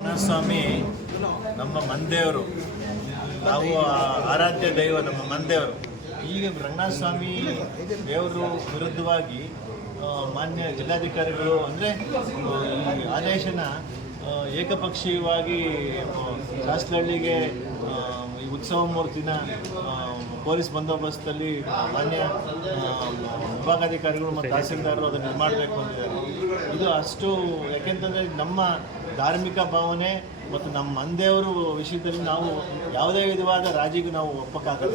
ಸ್ವಾಮಿ ನಮ್ಮ ಮಂದೇವರು, ನಾವು ಆರಾಧ್ಯ ದೈವ ನಮ್ಮ ಮಂದೇವರು. ಈಗ ರಂಗನಾಥ ಸ್ವಾಮಿ ದೇವರು ವಿರುದ್ಧವಾಗಿ ಮಾನ್ಯ ಜಿಲ್ಲಾಧಿಕಾರಿಗಳು ಅಂದರೆ ಈ ಆದೇಶನ ಏಕಪಕ್ಷೀಯವಾಗಿ ಶಾಸ್ತ್ರಹಳ್ಳಿಗೆ ಈ ಉತ್ಸವ ಮೂರ್ತಿನ ಪೊಲೀಸ್ ಬಂದೋಬಸ್ತಲ್ಲಿ ಮಾನ್ಯ ವಿಭಾಗಾಧಿಕಾರಿಗಳು ಮತ್ತು ತಹಸೀಲ್ದಾರರು ಅದನ್ನು ಮಾಡಬೇಕು ಅಂತಿದ್ದಾರೆ. ಇದು ಅಷ್ಟು ಯಾಕೆಂತಂದರೆ ನಮ್ಮ ಧಾರ್ಮಿಕ ಭಾವನೆ ಮತ್ತು ನಮ್ಮ ಮಂದೇವರು ವಿಷಯದಲ್ಲಿ ನಾವು ಯಾವುದೇ ವಿಧವಾದ ರಾಜಿಗೂ ನಾವು ಒಪ್ಪಕ್ಕಾಗಲ್ಲ.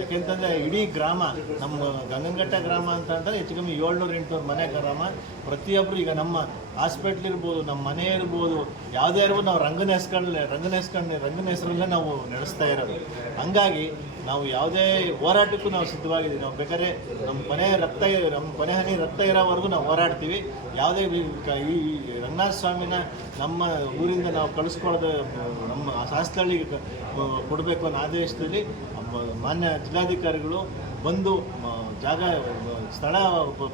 ಯಾಕೆಂತಂದರೆ ಇಡೀ ಗ್ರಾಮ ನಮ್ಮ ಗಂಗನಘಟ್ಟ ಗ್ರಾಮ ಅಂತಂದರೆ ಹೆಚ್ಚು ಕಮ್ಮಿ 700-800 ಮನೆ ಗ್ರಾಮ. ಪ್ರತಿಯೊಬ್ಬರು ಈಗ ನಮ್ಮ ಹಾಸ್ಪಿಟ್ಲ್ ಇರ್ಬೋದು, ನಮ್ಮ ಮನೆ ಇರ್ಬೋದು, ಯಾವುದೇ ಇರ್ಬೋದು, ನಾವು ರಂಗನ ಹೆಸರಲ್ಲೇ ನಾವು ನಡೆಸ್ತಾ ಇರೋದು. ಹಂಗಾಗಿ ನಾವು ಯಾವುದೇ ಹೋರಾಟಕ್ಕೂ ನಾವು ಸಿದ್ಧವಾಗಿದ್ದೀವಿ. ನಾವು ಬೇಕಾದ್ರೆ ನಮ್ಮ ಕೊನೆ ಹನಿ ರಕ್ತ ಇರೋವರೆಗೂ ನಾವು ಹೋರಾಡ್ತೀವಿ. ಯಾವುದೇ ಈ ರಂಗನಾಥ ಸ್ವಾಮಿನ ನಮ್ಮ ಊರಿಂದ ನಾವು ಕಳಿಸ್ಕೊಳ್ಳೋದು ನಮ್ಮ ಶಾಸ್ತ್ರಹಳ್ಳಿಗೆ ಕೊಡಬೇಕು ಅನ್ನೋ ಆದೇಶದಲ್ಲಿ ಮಾನ್ಯ ಜಿಲ್ಲಾಧಿಕಾರಿಗಳು ಬಂದು ಸ್ಥಳ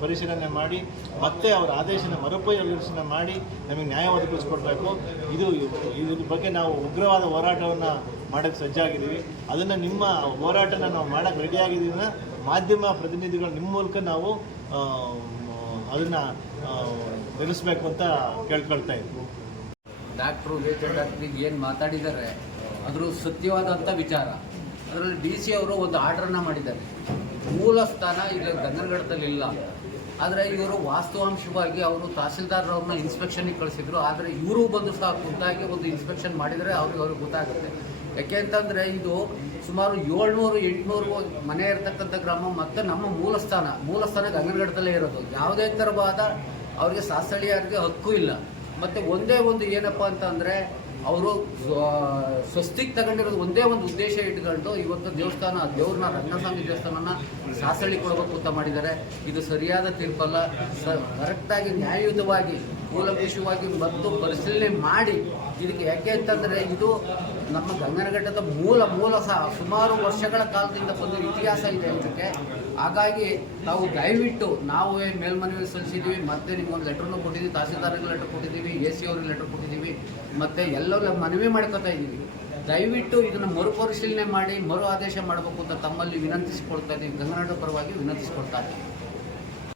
ಪರಿಶೀಲನೆ ಮಾಡಿ ಮತ್ತೆ ಅವರ ಆದೇಶನ ಮರುಪರಿಶೀಲನೆ ಮಾಡಿ ನಮಗೆ ನ್ಯಾಯ ಒದಗಿಸ್ಕೊಡ್ಬೇಕು. ಇದ್ರ ಬಗ್ಗೆ ನಾವು ಉಗ್ರವಾದ ಹೋರಾಟವನ್ನು ಮಾಡೋಕ್ಕೆ ಸಜ್ಜಾಗಿದ್ದೀವಿ. ಅದನ್ನು ನಿಮ್ಮ ಹೋರಾಟನ ನಾವು ಮಾಡೋಕ್ಕೆ ರೆಡಿಯಾಗಿದ್ದೀವಿ. ಮಾಧ್ಯಮ ಪ್ರತಿನಿಧಿಗಳು ನಿಮ್ಮ ಮೂಲಕ ನಾವು ಅದನ್ನು ತಿಳಿಸ್ಬೇಕು ಅಂತ ಕೇಳ್ಕೊಳ್ತಾ ಇದ್ದೀವಿ. ಡಾಕ್ಟ್ರು ಏನು ಮಾತಾಡಿದ್ದಾರೆ ಅದ್ರ ಸತ್ಯವಾದಂಥ ವಿಚಾರ. ಅದರಲ್ಲಿ DC ಅವರು ಒಂದು ಆರ್ಡ್ರನ್ನ ಮಾಡಿದ್ದಾರೆ. ಮೂಲ ಸ್ಥಾನ ಈಗ ಗಂಗನಘಟ್ಟದಲ್ಲಿ ಇಲ್ಲ. ಆದರೆ ಇವರು ವಾಸ್ತವಾಂಶವಾಗಿ ಅವರು ತಹಸೀಲ್ದಾರ್ರವ್ರನ್ನ ಇನ್ಸ್ಪೆಕ್ಷನ್ಗೆ ಕಳಿಸಿದ್ರು. ಆದರೆ ಇವರು ಬಂದು ಸಹ ಖುದ್ದಾಗಿ ಒಂದು ಇನ್ಸ್ಪೆಕ್ಷನ್ ಮಾಡಿದರೆ ಅವ್ರಿಗೆ ಗೊತ್ತಾಗುತ್ತೆ. ಯಾಕೆ ಅಂತಂದರೆ ಇದು ಸುಮಾರು 700-800 ಮನೆ ಇರತಕ್ಕಂಥ ಗ್ರಾಮ ಮತ್ತು ನಮ್ಮ ಮೂಲಸ್ಥಾನ ಗಂಗನಘಟ್ಟದಲ್ಲೇ ಇರೋದು. ಯಾವುದೇ ಥರವಾದ ಅವರಿಗೆ ಶಾಸ್ತ್ರಹಳ್ಳಿಯವರಿಗೆ ಹಕ್ಕು ಇಲ್ಲ. ಮತ್ತು ಒಂದೇ ಒಂದು ಏನಪ್ಪ ಅಂತಂದರೆ ಅವರು ಸ್ವಸ್ತಿಕ್ ತಗೊಂಡಿರೋದು ಒಂದೇ ಒಂದು ಉದ್ದೇಶ ಇಟ್ಕೊಂಡು ಇವತ್ತು ದೇವ್ರನ್ನ ರಂಗಸ್ವಾಮಿ ದೇವಸ್ಥಾನನ ಶಾಸ್ತ್ರಹಳ್ಳಿ ಕೊಡಬೇಕು ಅಂತ ಮಾಡಿದ್ದಾರೆ. ಇದು ಸರಿಯಾದ ತೀರ್ಪಲ್ಲ. ಕರೆಕ್ಟಾಗಿ ನ್ಯಾಯಯುತವಾಗಿ ಕೂಲಂಕಷವಾಗಿ ಮತ್ತು ಪರಿಶೀಲನೆ ಮಾಡಿ ಇದಕ್ಕೆ. ಯಾಕೆ ಅಂತಂದರೆ ಇದು ನಮ್ಮ ಗಂಗನಘಟ್ಟದ ಮೂಲ ಸಹ ಸುಮಾರು ವರ್ಷಗಳ ಕಾಲದಿಂದ ಬಂದು ಇತಿಹಾಸ ಇದೆ ಇದಕ್ಕೆ. ಹಾಗಾಗಿ ನಾವು ದಯವಿಟ್ಟು ನಾವು ಮೇಲ್ಮನವಿ ಸಲ್ಲಿಸಿದ್ದೀವಿ, ಮತ್ತು ನಿಮ್ಗೊಂದು ಲೆಟ್ರನ್ನು ಕೊಟ್ಟಿದ್ದೀವಿ, ತಹಸೀಲ್ದಾರ್ಗೆ ಲೆಟರ್ ಕೊಟ್ಟಿದ್ದೀವಿ, AC ಅವ್ರಿಗೆ ಲೆಟರ್ ಕೊಟ್ಟಿದ್ದೀವಿ, ಮತ್ತು ಎಲ್ಲರೂ ಮನವಿ ಮಾಡ್ಕೊತಾ ಇದ್ದೀವಿ. ದಯವಿಟ್ಟು ಇದನ್ನು ಮರುಪರಿಶೀಲನೆ ಮಾಡಿ ಮರು ಆದೇಶ ಮಾಡಬೇಕು ಅಂತ ತಮ್ಮಲ್ಲಿ ವಿನಂತಿಸಿಕೊಳ್ತಾ ಇದ್ದೀವಿ. ಗಂಗನಘಟ್ಟ ಪರವಾಗಿ ವಿನಂತಿಸಿಕೊಳ್ತಾ ಇದ್ದೀವಿ.